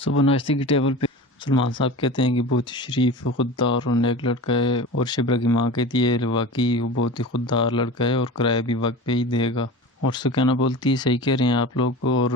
صبح ناشتے کی ٹیبل پہ سلمان صاحب کہتے ہیں کہ بہت ہی شریف خوددار اور نیک لڑکا ہے، اور شبرا کی ماں کہتی ہے واقعی وہ بہت ہی خوددار لڑکا ہے اور کرایہ بھی وقت پہ ہی دے گا، اور سکینہ بولتی ہے صحیح کہہ رہے ہیں آپ لوگ، اور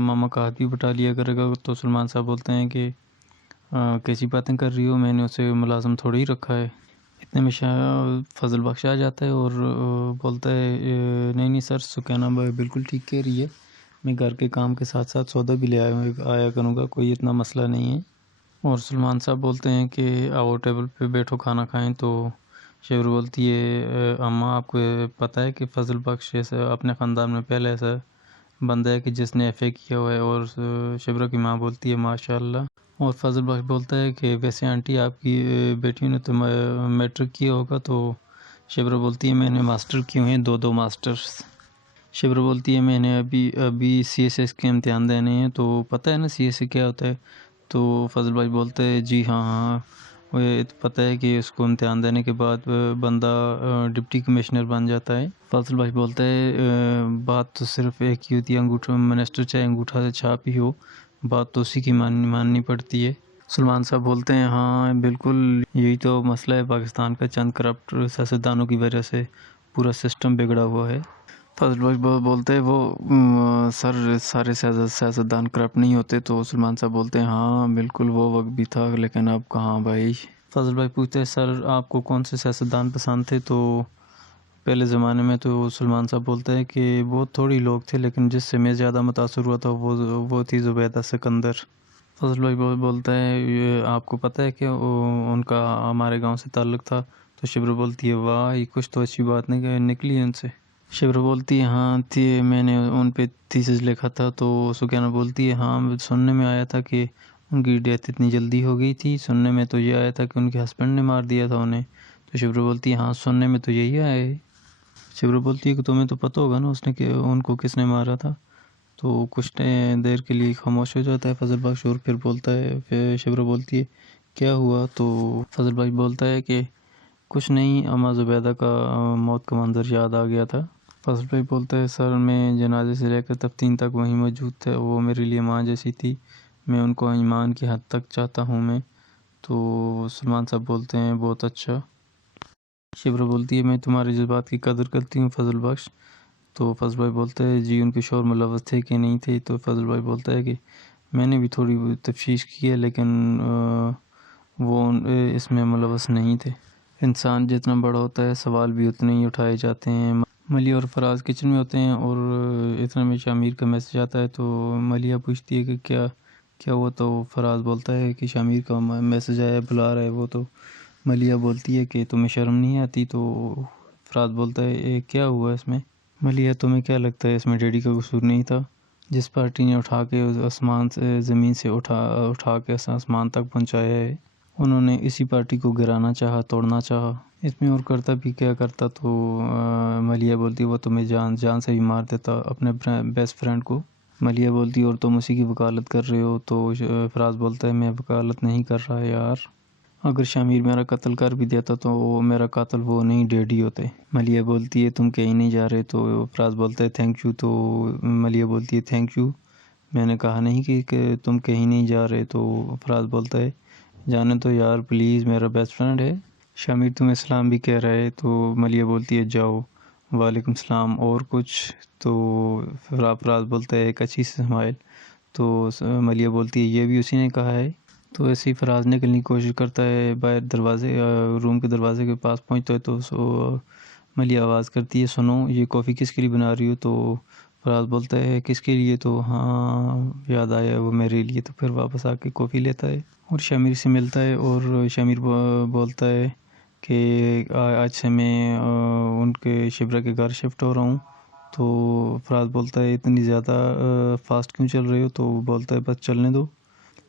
ماما کا ہاتھ بھی بٹا لیا کرے گا۔ تو سلمان صاحب بولتے ہیں کہ کیسی باتیں کر رہی ہو، میں نے اسے ملازم تھوڑی ہی رکھا ہے۔ اتنے میں فضل بخش آ جاتا ہے اور بولتا ہے نہیں نہیں سر، سکینہ بالکل ٹھیک کہہ رہی ہے، میں گھر کے کام کے ساتھ ساتھ سودا بھی لے آیا کروں گا، کوئی اتنا مسئلہ نہیں ہے۔ اور سلمان صاحب بولتے ہیں کہ آؤ ٹیبل پہ بیٹھو کھانا کھائیں۔ تو شبر بولتی ہے اماں آپ کو پتہ ہے کہ فضل بخش ایسا اپنے خاندان میں پہلے ایسا بندہ ہے کہ جس نے ایف اے کیا ہوا ہے، اور شبرا کی ماں بولتی ہے ماشاء اللہ، اور فضل بخش بولتا ہے کہ ویسے آنٹی آپ کی بیٹیوں نے تو میٹرک کیا ہوگا۔ تو شبرا بولتی ہے میں نے ماسٹر کیے ہیں، دو ماسٹرز۔ شبرا بولتی ہے میں نے ابھی سی ایس ایس کے امتحان دینے ہیں، تو پتہ ہے نا سی ایس اے کیا ہوتا ہے؟ تو فضل بھائی بولتے ہیں جی ہاں وہ پتہ ہے کہ اس کو امتحان دینے کے بعد بندہ ڈپٹی کمشنر بن جاتا ہے۔ فضل بھائی بولتا ہے بات تو صرف ایک ہی ہوتی ہے، انگوٹھا منسٹر چاہے انگوٹھا سے چھاپ ہی ہو، بات تو اسی کی ماننی پڑتی ہے۔ سلمان صاحب بولتے ہیں ہاں بالکل، یہی تو مسئلہ ہے پاکستان کا، چند کرپٹ سیاستدانوں کی وجہ سے پورا سسٹم بگڑا ہوا ہے۔ فضل بخش بولتے ہیں وہ سر سارے سیاستدان کرپٹ نہیں ہوتے۔ تو سلمان صاحب بولتے ہیں ہاں بالکل وہ وقت بھی تھا، لیکن اب کہاں بھائی۔ فضل بھائی پوچھتے ہیں سر آپ کو کون سے سیاستدان پسند تھے؟ تو پہلے زمانے میں تو سلمان صاحب بولتے ہیں کہ بہت تھوڑی لوگ تھے، لیکن جس سے میں زیادہ متاثر ہوا تھا وہ تھی زبیدہ سکندر۔ فضل بھائی بولتا ہے آپ کو پتہ ہے کہ ان کا ہمارے گاؤں سے تعلق تھا؟ تو شبر بولتی ہے واہ یہ کچھ تو اچھی بات نہیں نکلی ان سے۔ شبر بولتی ہے ہاں تھی، میں نے ان پہ تھیسس لکھا تھا۔ تو سکینہ بولتی ہے ہاں سننے میں آیا تھا کہ ان کی ڈیتھ اتنی جلدی ہو گئی تھی، سننے میں تو یہ آیا تھا کہ ان کے ہسبینڈ نے مار دیا تھا انہیں۔ تو شبر بولتی ہے ہاں سننے میں تو یہی آیا ہے۔ شبر بولتی ہے کہ تمہیں تو پتہ ہوگا نا اس نے کہ ان کو کس نے مارا تھا۔ تو کچھ دیر کے لیے خاموش ہو جاتا ہے فضل بخش، اور پھر بولتا ہے، پھر شبر بولتی ہے کیا ہوا؟ تو فضل بخش بولتا ہے کہ کچھ نہیں، اما زبیدہ کا موت کا منظر یاد آ گیا تھا۔ فضل بھائی بولتا ہے سر میں جنازے سے لے کر تدفین تک وہیں موجود تھا، وہ میرے لیے ماں جیسی تھی، میں ان کو ایمان کی حد تک چاہتا ہوں میں۔ تو سلمان صاحب بولتے ہیں بہت اچھا۔ شبرا بولتی ہے میں تمہاری جذبات کی قدر کرتی ہوں فضل بخش۔ تو فضل بھائی بولتا ہے جی ان کے شوہر ملوث تھے کہ نہیں تھے؟ تو فضل بھائی بولتا ہے کہ میں نے بھی تھوڑی تفتیش کی ہے، لیکن وہ اس میں ملوث نہیں تھے۔ انسان جتنا بڑا ہوتا ہے سوال بھی اتنے ہی اٹھائے جاتے ہیں۔ ملیح اور فراز کچن میں ہوتے ہیں، اور اتنے میں شامیر کا میسج آتا ہے۔ تو ملیح پوچھتی ہے کہ کیا ہوا؟ تو فراز بولتا ہے کہ شامیر کا میسج آیا ہے، بلا رہا ہے وہ۔ تو ملیح بولتی ہے کہ تمہیں شرم نہیں آتی؟ تو فراز بولتا ہے کیا ہوا اس میں؟ ملیح تمہیں کیا لگتا ہے اس میں ڈیڈی کا قصور نہیں تھا؟ جس پارٹی نے اٹھا کے آسمان سے زمین سے اٹھا کے آسمان تک پہنچایا ہے، انہوں نے اسی پارٹی کو گرانا چاہا، توڑنا چاہا، اس میں اور کرتا بھی کیا کرتا؟ تو ملیح بولتی وہ تمہیں جان سے بھی مار دیتا اپنے بیسٹ فرینڈ کو۔ ملیح بولتی اور تم اسی کی وکالت کر رہے ہو؟ تو فراز بولتا ہے میں وکالت نہیں کر رہا یار، اگر شامیر میرا قتل کر بھی دیتا تو میرا قاتل وہ نہیں ڈیڈی ہوتے۔ ملیح بولتی ہے تم کہیں نہیں جا رہے؟ تو فراز بولتا ہے تھینک یو۔ تو ملیح بولتی ہے تھینک یو، میں نے کہا نہیں کہ تم کہیں نہیں جا رہے۔ تو فراز بولتا ہے جانے تو یار پلیز، میرا بیسٹ فرینڈ ہے، شامیر تمہیں سلام بھی کہہ رہا ہے۔ تو ملیح بولتی ہے جاؤ۔ وعلیکم السلام، اور کچھ؟ تو فراز بولتا ہے ایک اچھی سی اسمائل۔ تو ملیح بولتی ہے یہ بھی اسی نے کہا ہے۔ تو ایسے ہی فراز نکلنے کی کوشش کرتا ہے، باہر روم کے دروازے کے پاس پہنچتا ہے تو ملیح آواز کرتی ہے سنو یہ کافی کس کے لیے بنا رہی ہو؟ تو فراز بولتا ہے کس کے لیے؟ تو ہاں یاد آیا وہ میرے لیے۔ تو پھر واپس آ کے کافی لیتا ہے اور شامیر سے ملتا ہے، اور شامیر بولتا ہے کہ آج سے میں ان کے شبرا کے گھر شفٹ ہو رہا ہوں۔ تو فراز بولتا ہے اتنی زیادہ فاسٹ کیوں چل رہے ہو؟ تو وہ بولتا ہے بس چلنے دو۔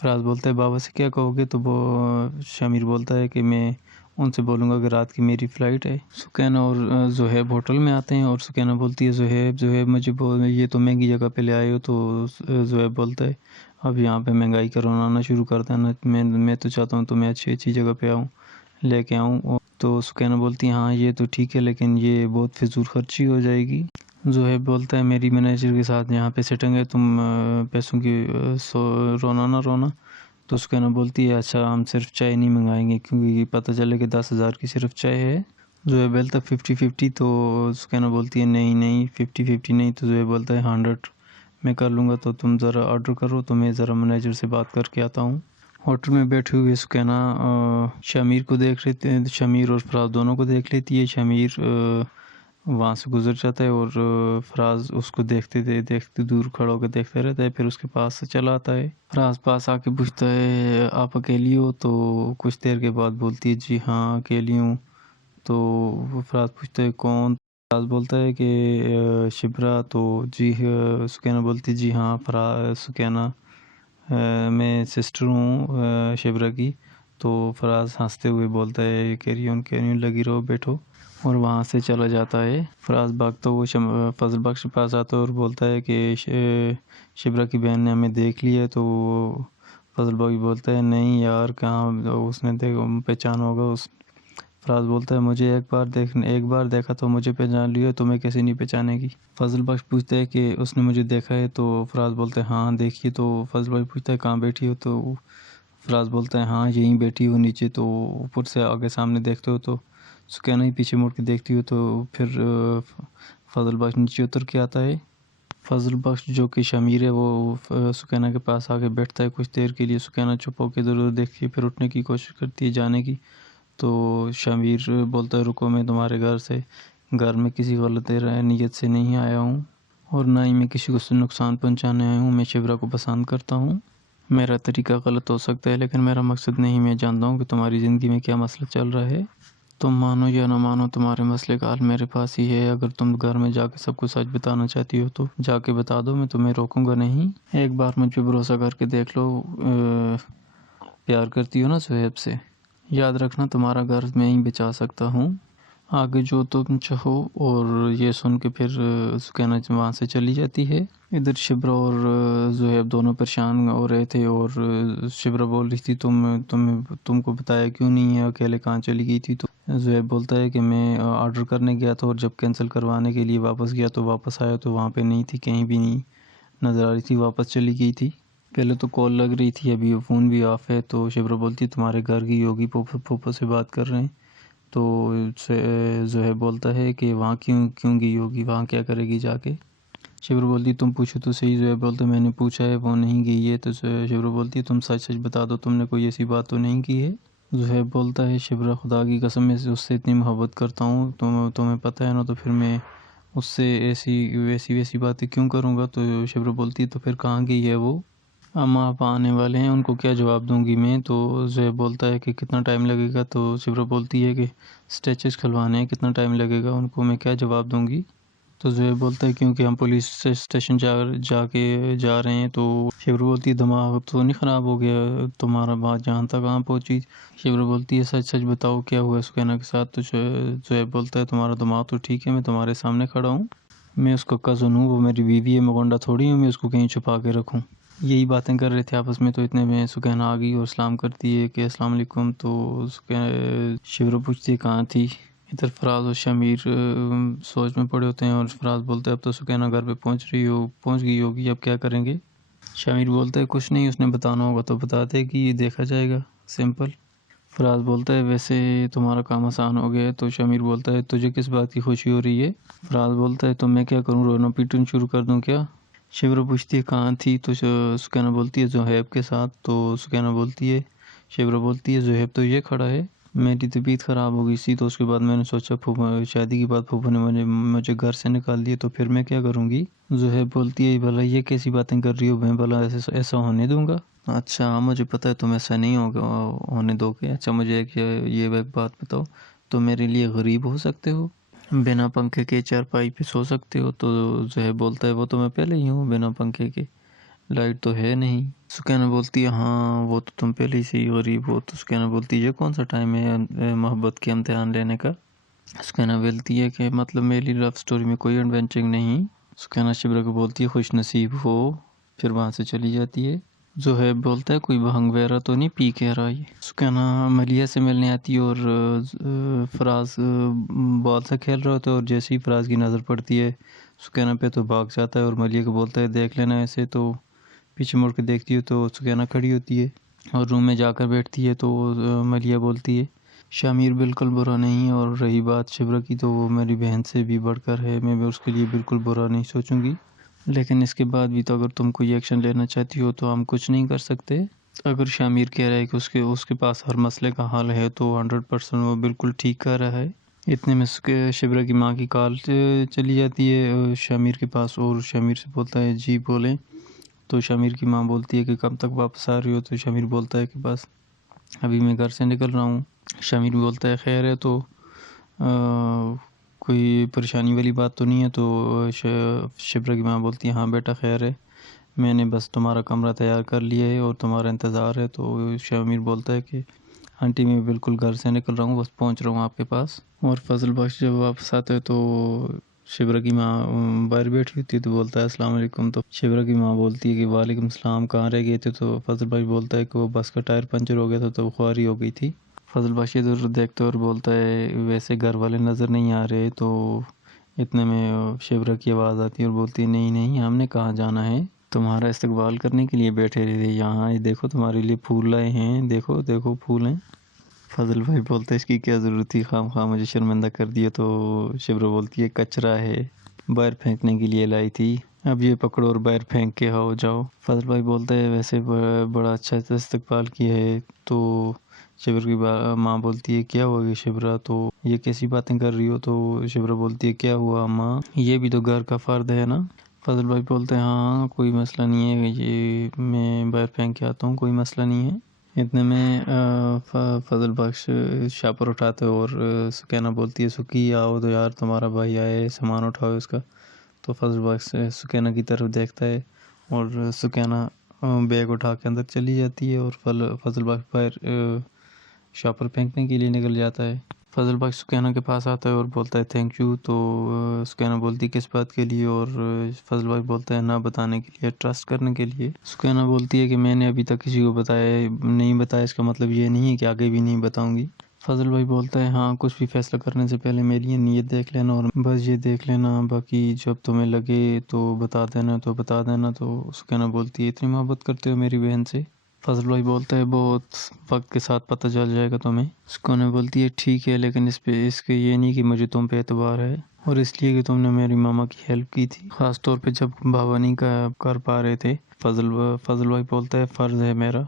فراز بولتا ہے بابا سے کیا کہو گے؟ تو وہ شامیر بولتا ہے کہ میں ان سے بولوں گا کہ رات کی میری فلائٹ ہے۔ سکینہ اور زہیب ہوٹل میں آتے ہیں، اور سکینہ بولتی ہے زہیب مجھے یہ تو مہنگی جگہ پہ لے آئے ہو۔ تو زہیب بولتا ہے اب یہاں پہ مہنگائی کا رونا شروع کرتا ہے نا، میں تو چاہتا ہوں تو میں اچھی جگہ پہ لے کے آؤں۔ تو سکینہ بولتی ہے ہاں یہ تو ٹھیک ہے، لیکن یہ بہت فضول خرچی ہو جائے گی۔ زہیب بولتا ہے میری مینیجر کے ساتھ یہاں پہ سیٹنگ ہے، تم پیسوں کی رونا نہ رونا. تو سکینہ بولتی ہے اچھا ہم صرف چائے نہیں منگائیں گے کیونکہ پتہ چلے کہ 10,000 کی صرف چائے ہے. زہیب بولتا ہے 50-50. تو سکینہ بولتی ہے نہیں 50-50 نہیں. تو زہیب بولتا ہے 100 میں کر لوں گا، تو تم ذرا آرڈر کرو، تو میں ذرا مینیجر سے بات کر کے آتا ہوں. ہوٹل میں بیٹھے ہوئے سکینہ شمیر کو دیکھ لیتے ہیں، شمیر اور فراز دونوں کو دیکھ لیتی ہے. شمیر وہاں سے گزر جاتا ہے اور فراز اس کو دیکھتے دور کھڑا ہو کے دیکھتے رہتا ہے. پھر اس کے پاس سے چلا آتا ہے. فراز پاس آ کے پوچھتا ہے آپ اکیلی ہو؟ تو کچھ دیر کے بعد بولتی ہے جی ہاں اکیلی ہوں. تو وہ فراز پوچھتا ہے کون؟ فراز بولتا ہے کہ شبرا. تو جی سکینہ بولتی جی ہاں سکینہ میں سسٹر ہوں شبرا کی. تو فراز ہنستے ہوئے بولتا ہے کیری آن لگی رہو بیٹھو، اور وہاں سے چلا جاتا ہے. فراز بھاگتا وہ فضل بخش کے پاس آتا ہے اور بولتا ہے کہ شبرا کی بہن نے ہمیں دیکھ لیا ہے. تو فضل بخش بولتا ہے نہیں یار کہاں اس نے پہچانا ہوگا. فراز بولتا ہے مجھے ایک بار دیکھا تو مجھے پہچان لیا، تمہیں کیسے نہیں پہچانے گی؟ فضل بخش پوچھتا ہے کہ اس نے مجھے دیکھا ہے. تو فراز بولتا ہے ہاں دیکھیے. تو فضل بخش پوچھتا ہے کہاں بیٹھی ہو؟ تو فراز بولتا ہے ہاں یہیں بیٹھی ہو نیچے. تو اوپر سے آگے سامنے دیکھتے ہو تو سکینہ ہی پیچھے مڑ کے دیکھتی ہو. تو پھر فضل بخش نیچے اتر کے آتا ہے. فضل بخش جو کہ شمیر ہے وہ سکینہ کے پاس آ کے بیٹھتا ہے کچھ دیر کے لیے. سکینہ چپ ہو کے ادھر ادھر دیکھتی ہے، پھر اٹھنے کی کوشش کرتی ہے جانے کی. تو شمیر بولتا ہے رکو میں تمہارے گھر میں کسی غلط نیت سے نہیں آیا ہوں، اور نہ ہی میں کسی کو نقصان پہنچانے آیا ہوں. میں شبرا کو پسند کرتا ہوں. میرا طریقہ غلط ہو سکتا ہے لیکن میرا مقصد نہیں. میں جانتا ہوں کہ تمہاری زندگی میں کیا مسئلہ چل رہا ہے. تم مانو یا نہ مانو تمہارے مسئلے کا حل میرے پاس ہی ہے. اگر تم گھر میں جا کے سب کو سچ بتانا چاہتی ہو تو جا کے بتا دو، میں تمہیں روکوں گا نہیں. ایک بار مجھ پہ بھروسہ کر کے دیکھ لو. پیار کرتی ہو نا زہیب سے؟ یاد رکھنا تمہارا گھر میں ہی بچا سکتا ہوں، آگے جو تم چاہو. اور یہ سن کے پھر سکینہ وہاں سے چلی جاتی ہے. ادھر شبرا اور زہیب دونوں پریشان ہو رہے تھے، اور شبرا بول رہی تھی تم کو بتایا کیوں نہیں ہے، اکیلے کہاں چلی گئی تھی؟ تو زہیب بولتا ہے کہ میں آرڈر کرنے گیا تھا اور جب کینسل کروانے کے لیے واپس گیا تو واپس آیا تو وہاں پہ نہیں تھی، کہیں بھی نہیں نظر آ رہی تھی، واپس چلی گئی تھی. پہلے تو کال لگ رہی تھی، ابھی فون بھی آف ہے. تو شبرا بولتی تمہارے گھر کی ہوگی، پھوپھو سے بات کر رہے ہیں. تو زہیب بولتا ہے کہ وہاں کیوں گئی ہوگی، وہاں کیا کرے گی جا کے؟ شبرا بولتی تم پوچھو تو صحیح. زہیب بولتا میں نے پوچھا ہے وہ نہیں گئی ہے. تو شبرا بولتی تم سچ بتا دو تم نے کوئی ایسی بات تو نہیں کی ہے. زہیب بولتا ہے شبرا خدا کی قسم میں اس سے اتنی محبت کرتا ہوں، تمہیں پتہ ہے نا، تو پھر میں اس سے ویسی باتیں کیوں کروں گا؟ تو شبرا بولتی تو پھر کہاں گئی ہے وہ؟ اماں ابا آنے والے ہیں، ان کو کیا جواب دوں گی میں؟ تو زہیب بولتا ہے کہ کتنا ٹائم لگے گا؟ تو شبرا بولتی ہے کہ سٹیچز کھلوانے ہیں، کتنا ٹائم لگے گا ان کو، میں کیا جواب دوں گی؟ تو زہیب بولتا ہے کیونکہ ہم پولیس اسٹیشن جا رہے ہیں. تو شبرا بولتی ہے دماغ تو نہیں خراب ہو گیا تمہارا، بات جانتا کہاں پہنچی؟ شبرا بولتی ہے سچ بتاؤ کیا ہوا سکینہ کے ساتھ؟ تو زہیب بولتا ہے تمہارا دماغ تو ٹھیک ہے، میں تمہارے سامنے کھڑا ہوں، میں اس کا کزن ہوں، وہ میری بیوی ہے، میں گنڈا تھوڑی ہوں میں اس کو کہیں چھپا کے رکھوں. یہی باتیں کر رہے تھے آپس میں. تو اتنے میں سکینہ آ گئی اور سلام کرتی ہے کہ السلام علیکم. تو شبرا پوچھتی ہے کہاں تھی؟ ادھر فراز اور شمیر سوچ میں پڑے ہوتے ہیں، اور فراز بولتا ہے اب تو سکینہ گھر پہ پہنچ گئی ہوگی، اب کیا کریں گے؟ شمیر بولتا ہے کچھ نہیں، اس نے بتانا ہوگا تو بتا دے گی، یہ دیکھا جائے گا، سمپل. فراز بولتا ہے ویسے تمہارا کام آسان ہو گیا ہے. تو شمیر بولتا ہے تجھے کس بات کی خوشی ہو رہی ہے؟ فراز بولتا ہے تو میں کیا کروں، رونا پیٹنا شروع کر دوں کیا؟ شبرا پوچھتی ہے کہاں تھی؟ تو سکینہ بولتی ہے زہیب کے ساتھ. تو سکینہ بولتی ہے شبرا بولتی ہے زہیب تو یہ کھڑا ہے. میری طبیعت خراب ہو گئی تھی تو اس کے بعد میں نے سوچا شادی کے بعد پھوپھو نے مجھے گھر سے نکال دیا، تو پھر میں کیا کروں گی؟ زہیب بولتی ہے بھلا یہ کیسی باتیں کر رہی ہو، میں بھلا ایسا ہونے دوں گا؟ اچھا ہاں مجھے پتہ ہے تم ایسا نہیں ہونے دو گے. اچھا مجھے یہ ایک بات بتاؤ، تو میرے لیے غریب ہو سکتے ہو، بنا پنکھے کے چارپائی پہ سو سکتے ہو؟ تو زہیب بولتا ہے وہ تو میں پہلے ہی ہوں بنا پنکھے کے، لائٹ تو ہے نہیں. سکینہ بولتی ہے ہاں وہ تو تم پہلے ہی سے ہی غریب ہو. تو سکینہ بولتی ہے یہ کون سا ٹائم ہے محبت کے امتحان لینے کا؟ سکینہ بولتی ہے کہ مطلب میری لو سٹوری میں کوئی ایڈونچر نہیں. سکینہ شبرا کو بولتی ہے خوش نصیب ہو، پھر وہاں سے چلی جاتی ہے. زہیب بولتا ہے کوئی بھنگ وغیرہ تو نہیں پی کے رہا ہے؟ سکینہ ملیحہ سے ملنے آتی ہے اور فراز بال سے کھیل رہا ہوتا ہے، اور جیسے ہی فراز کی نظر پڑتی ہے سکینہ پہ تو بھاگ جاتا ہے اور ملیحہ کو بولتا ہے دیکھ لینا ایسے، تو پیچھے مڑ کے دیکھتی ہے تو سکینہ کھڑی ہوتی ہے اور روم میں جا کر بیٹھتی ہے، تو ملیحہ بولتی ہے شامیر بالکل برا نہیں، اور رہی بات شبرا کی تو وہ میری بہن سے بھی بڑھ کر ہے، میں بھی اس کے لیے بالکل برا نہیں سوچوں گی، لیکن اس کے بعد بھی تو اگر تم کوئی ایکشن لینا چاہتی ہو تو ہم کچھ نہیں کر سکتے۔ اگر شامیر کہہ رہا ہے کہ اس کے پاس ہر مسئلے کا حل ہے تو 100% وہ بالکل ٹھیک کر رہا ہے۔ اتنے میں شبرا کی ماں کی کال چلی جاتی ہے شامیر کے پاس، اور شامیر سے بولتا ہے جی بولیں، تو شامیر کی ماں بولتی ہے کہ کب تک واپس آ رہی ہو، تو شامیر بولتا ہے کہ بس ابھی میں گھر سے نکل رہا ہوں۔ شامیر بولتا ہے خیر ہے تو کوئی پریشانی والی بات تو نہیں ہے، تو شبرا کی ماں بولتی ہے ہاں بیٹا خیر ہے، میں نے بس تمہارا کمرہ تیار کر لیا ہے اور تمہارا انتظار ہے، تو شامیر بولتا ہے کہ آنٹی میں بالکل گھر سے نکل رہا ہوں، بس پہنچ رہا ہوں آپ کے پاس۔ اور فضل بخش جب واپس آتے ہے تو شبرا کی ماں باہر بیٹھی ہوتی ہے تو بولتا ہے السلام علیکم، تو شبرا کی ماں بولتی ہے کہ وعلیکم السلام، کہاں رہ گئے تھے، تو فضل بخش بولتا ہے کہ وہ بس کا ٹائر پنچر ہو گیا تھا تو خواری ہو گئی تھی۔ فضل بخش ادھر دیکھتے اور بولتا ہے ویسے گھر والے نظر نہیں آ رہے، تو اتنے میں شبرا کی آواز آتی ہے اور بولتی ہے نہیں نہیں ہم نے کہاں جانا ہے، تمہارا استقبال کرنے کے لیے بیٹھے رہے یہاں، یہ دیکھو تمہارے لیے پھول لائے ہیں، دیکھو دیکھو پھول ہیں۔ فضل بھائی بولتے اس کی کیا ضرورت تھی، خام خواہ مجھے شرمندہ کر دیا، تو شبرا بولتی ہے کچرا ہے باہر پھینکنے کے لیے لائی تھی، اب یہ پکڑو اور باہر پھینک کے ہو جاؤ۔ فضل بھائی بولتے ہے ویسے بڑا اچھا استقبال کیا ہے، تو شبرا کی ماں بولتی ہے کیا ہوا شبرا، تو یہ کیسی باتیں کر رہی ہو، تو شبرا بولتی ہے کیا ہوا ماں، یہ بھی تو گھر کا فرد ہے نا۔ فضل بھائی بولتے ہیں ہاں ہاں کوئی مسئلہ نہیں ہے، یہ میں باہر پھینک کے آتا ہوں، کوئی مسئلہ نہیں ہے۔ اتنے میں فضل بخش شاپر اٹھاتے اور سکینہ بولتی ہے سکی آؤ تو یار تمہارا بھائی آئے، سامان اٹھاؤ اس کا، تو فضل بخش سکینہ کی طرف دیکھتا ہے اور سکینہ بیگ اٹھا کے اندر چلی جاتی ہے اور فضل بخش باہر شاپر پھینکنے کے لیے نکل جاتا ہے۔ فضل بخش سکینہ کے پاس آتا ہے اور بولتا ہے تھینک یو، تو سکینہ بولتی ہے کس بات کے لیے، اور فضل بخش بولتا ہے نہ بتانے کے لیے، ٹرسٹ کرنے کے لیے۔ سکینہ بولتی ہے کہ میں نے ابھی تک کسی کو نہیں بتایا، اس کا مطلب یہ نہیں ہے کہ آگے بھی نہیں بتاؤں گی۔ فضل بھائی بولتا ہے ہاں کچھ بھی فیصلہ کرنے سے پہلے میری یہ نیت دیکھ لینا، اور بس یہ دیکھ لینا، باقی جب تمہیں لگے تو بتا دینا، تو بتا دینا۔ تو سکینہ بولتی ہے اتنی محبت کرتے ہو میری بہن سے؟ فضل بھائی بولتا ہے بہت وقت کے ساتھ پتہ چل جائے گا تمہیں۔ سکینہ بولتی ہے ٹھیک ہے، لیکن اس کے یہ نہیں کہ مجھے تم پہ اعتبار ہے، اور اس لیے کہ تم نے میری ماما کی ہیلپ کی تھی، خاص طور پہ جب بابا نہیں کر پا رہے تھے۔ فضل بھائی بولتا ہے فرض ہے میرا